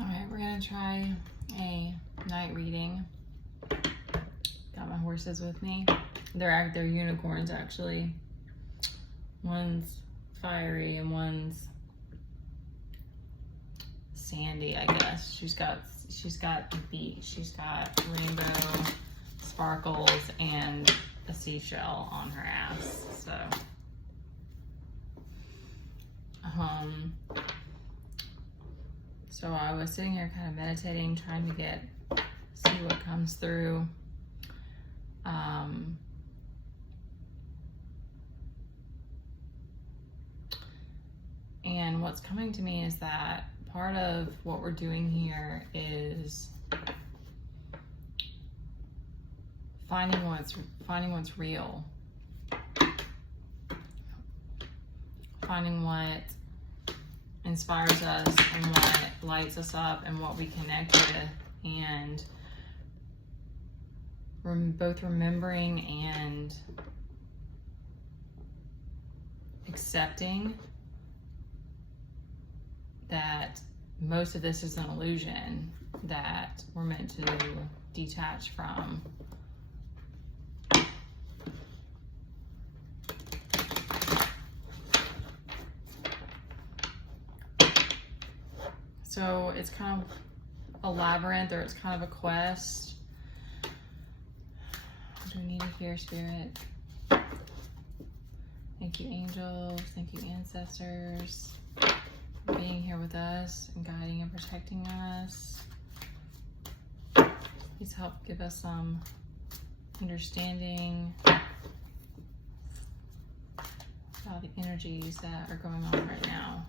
All right, we're gonna try a night reading. Got my horses with me. They're unicorns actually. One's fiery and one's sandy, I guess. She's got the beak. She's got rainbow sparkles and a seashell on her ass. So I was sitting here kind of meditating, trying to see what comes through. And what's coming to me is that part of what we're doing here is finding what's real, finding what inspires us and what lights us up and what we connect with, and both remembering and accepting that most of this is an illusion that we're meant to detach from. So it's kind of a labyrinth, or it's kind of a quest. What do we need to hear, Spirit? Thank you, angels. Thank you, ancestors, for being here with us and guiding and protecting us. Please help give us some understanding about the energies that are going on right now.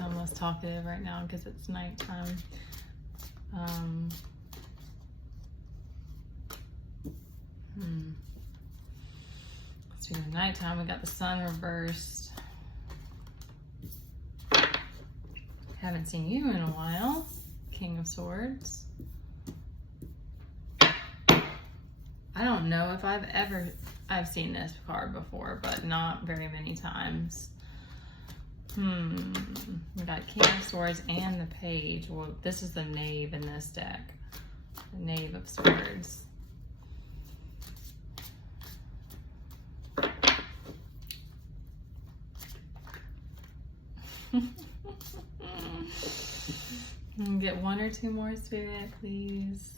I'm less talkative right now because it's nighttime. Let's do the nighttime. We got the sun reversed. Haven't seen you in a while, King of Swords. I don't know if I've seen this card before, but not very many times. We got King of Swords and the Page. Well, this is the Knave in this deck. The Knave of Swords. Get one or two more, Spirit, please.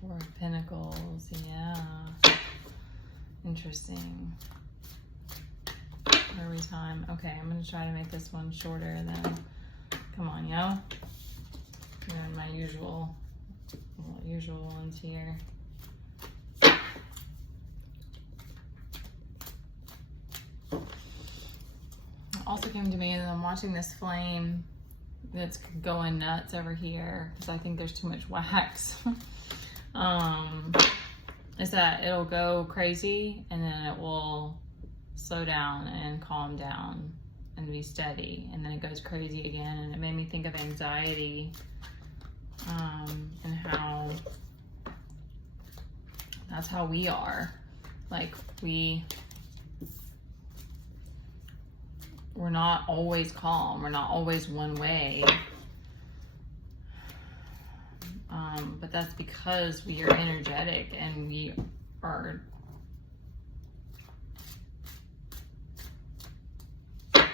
Four of Pentacles, yeah. Interesting. Every time. Okay, I'm gonna try to make this one shorter then. Come on, yo. Doing my usual ones here. Also came to me, and I'm watching this flame that's going nuts over here because I think there's too much wax. Is that it'll go crazy and then it will slow down and calm down and be steady, and then it goes crazy again. And it made me think of anxiety, and how that's how we are. Like we're not always calm. We're not always one way. But that's because we are energetic and we are, I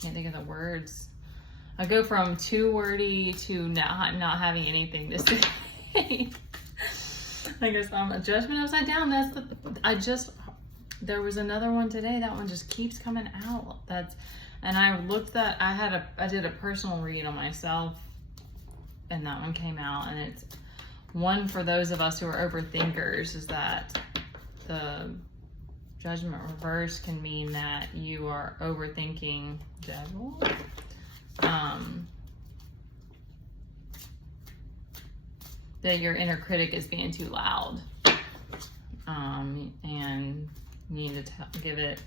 can't think of the words. I go from too wordy to not having anything to say. I guess I'm a judgment upside down. There was another one today. That one just keeps coming out. And I looked at, I did a personal read on myself, and that one came out, and it's one for those of us who are overthinkers, is that the Judgment reverse can mean that you are overthinking devil. that your inner critic is being too loud. And you need to give it,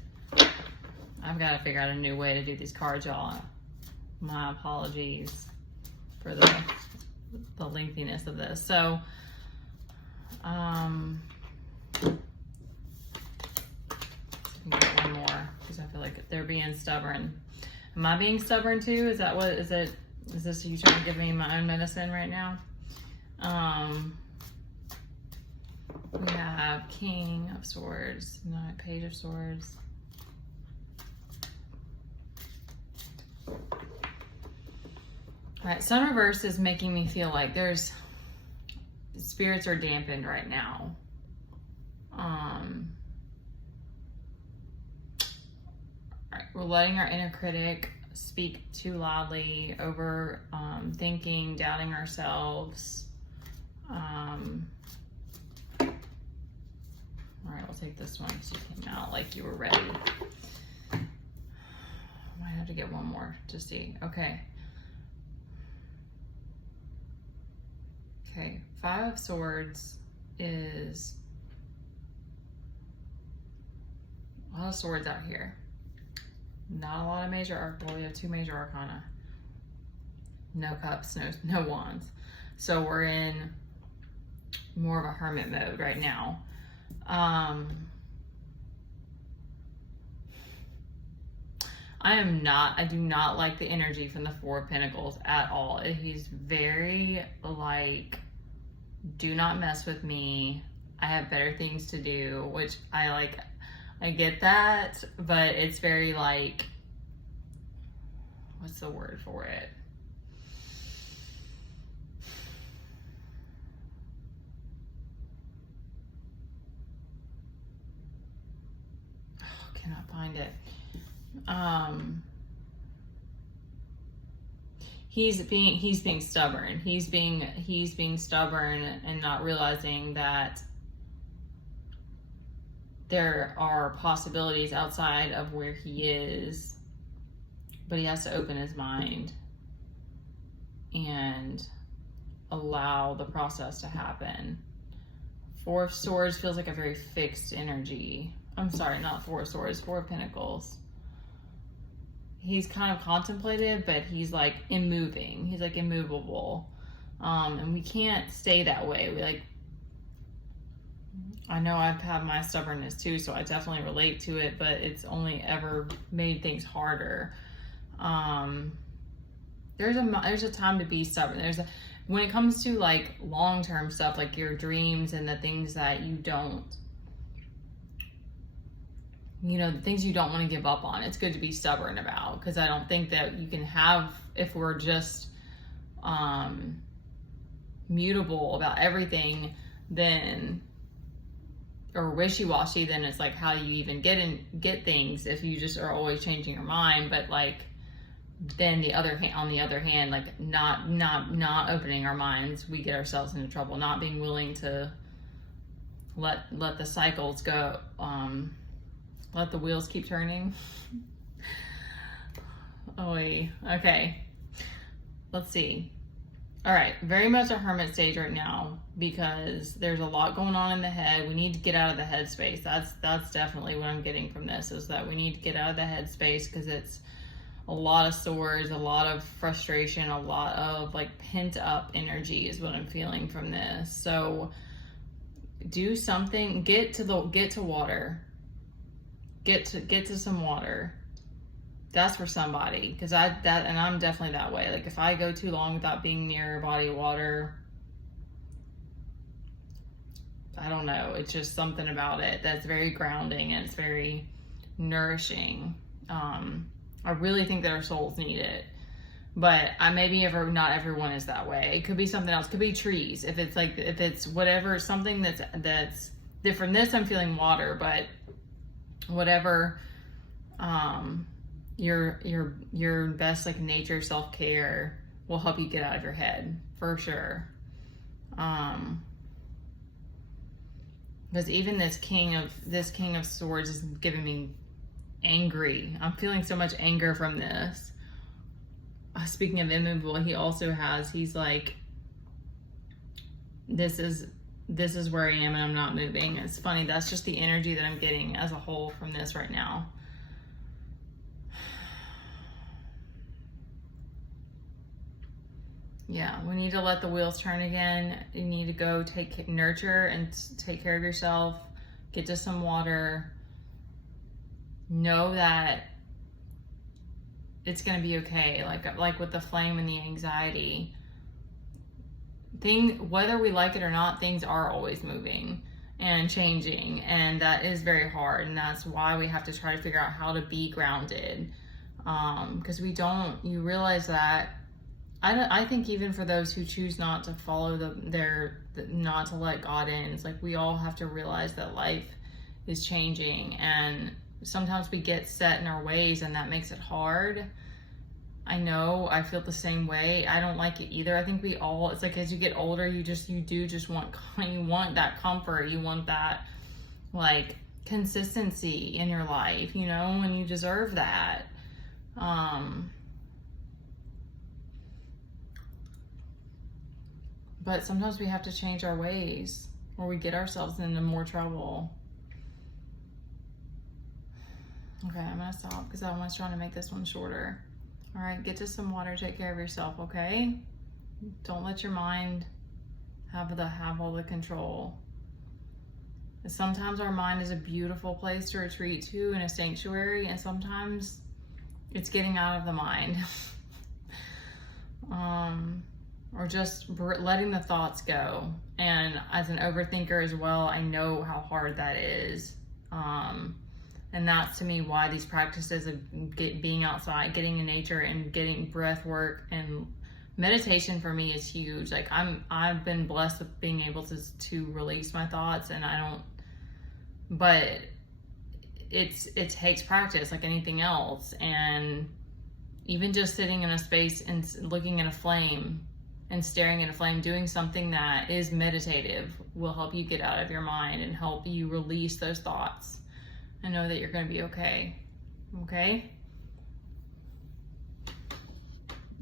I've got to figure out a new way to do these cards, y'all. My apologies for the lengthiness of this. So, get one more because I feel like they're being stubborn. Am I being stubborn too? Is that what, is this you trying to give me my own medicine right now? We have King of Swords, not Page of Swords. All right, Sun reverse is making me feel like there's spirits are dampened right now. All right, we're letting our inner critic speak too loudly, over thinking, doubting ourselves. All right, we'll take this one because you came out like you were ready. I might have to get one more to see. Okay. Okay, Five of Swords is a lot of swords out here. Not a lot of major arcana. Well, we have 2 major arcana. No cups, no wands. So we're in more of a hermit mode right now. I do not like the energy from the Four of Pentacles at all. He's very like, do not mess with me. I have better things to do, which I like. I get that, but it's very like, what's the word for it? Oh, cannot find it. He's being stubborn. He's being stubborn and not realizing that there are possibilities outside of where he is, but he has to open his mind and allow the process to happen. Four of Swords feels like a very fixed energy. I'm sorry, not Four of Swords, Four of Pentacles. He's kind of contemplative, but he's like immoving. He's like immovable. And we can't stay that way. I know I've had my stubbornness too, so I definitely relate to it, but it's only ever made things harder. There's a time to be stubborn. When it comes to like long-term stuff, like your dreams and the things that you don't, the things you don't want to give up on, it's good to be stubborn about, because I don't think that you can have, if we're just mutable about everything, then, or wishy-washy, then it's like, how do you even get things if you just are always changing your mind? But like, then on the other hand, like not opening our minds, we get ourselves into trouble. Not being willing to let the cycles go, let the wheels keep turning. Okay, let's see. All right, very much a hermit stage right now, because there's a lot going on in the head. We need to get out of the head space. That's definitely what I'm getting from this, is that we need to get out of the head space, because it's a lot of swords, a lot of frustration, a lot of like pent up energy is what I'm feeling from this. So do something, get to water. Get to some water. That's for somebody, because I'm definitely that way. Like if I go too long without being near a body of water, I don't know, it's just something about it that's very grounding and it's very nourishing. I really think that our souls need it, but not everyone is that way. It could be something else. It could be trees. If it's whatever, something that's different. This I'm feeling water, but whatever, your best like nature self-care will help you get out of your head for sure. Because even this king of swords is giving me angry. I'm feeling so much anger from this. Speaking of immovable, he's like this is where I am and I'm not moving. It's funny, that's just the energy that I'm getting as a whole from this right now. Yeah, we need to let the wheels turn again. You need to go nurture and take care of yourself. Get to some water. Know that it's gonna be okay. Like with the flame and the anxiety. Whether we like it or not, things are always moving and changing, and that is very hard. And that's why we have to try to figure out how to be grounded. Because you realize that. I think even for those who choose not to follow not to let God in, it's like we all have to realize that life is changing, and sometimes we get set in our ways, and that makes it hard. I know, I feel the same way. I don't like it either. I think it's like as you get older, you want that comfort, you want that like consistency in your life, and you deserve that. But sometimes we have to change our ways or we get ourselves into more trouble. Okay, I'm gonna stop because I was trying to make this one shorter. All right, get to some water, take care of yourself, okay? Don't let your mind have all the control. Sometimes our mind is a beautiful place to retreat to in a sanctuary, and sometimes it's getting out of the mind. Or just letting the thoughts go. And as an overthinker as well, I know how hard that is. And that's to me why these practices of being outside, getting in nature, and getting breath work and meditation for me is huge. Like I've been blessed with being able to release my thoughts, and but it takes practice like anything else. And even just sitting in a space and looking at a flame and staring at a flame, doing something that is meditative will help you get out of your mind and help you release those thoughts and know that you're going to be okay. Okay?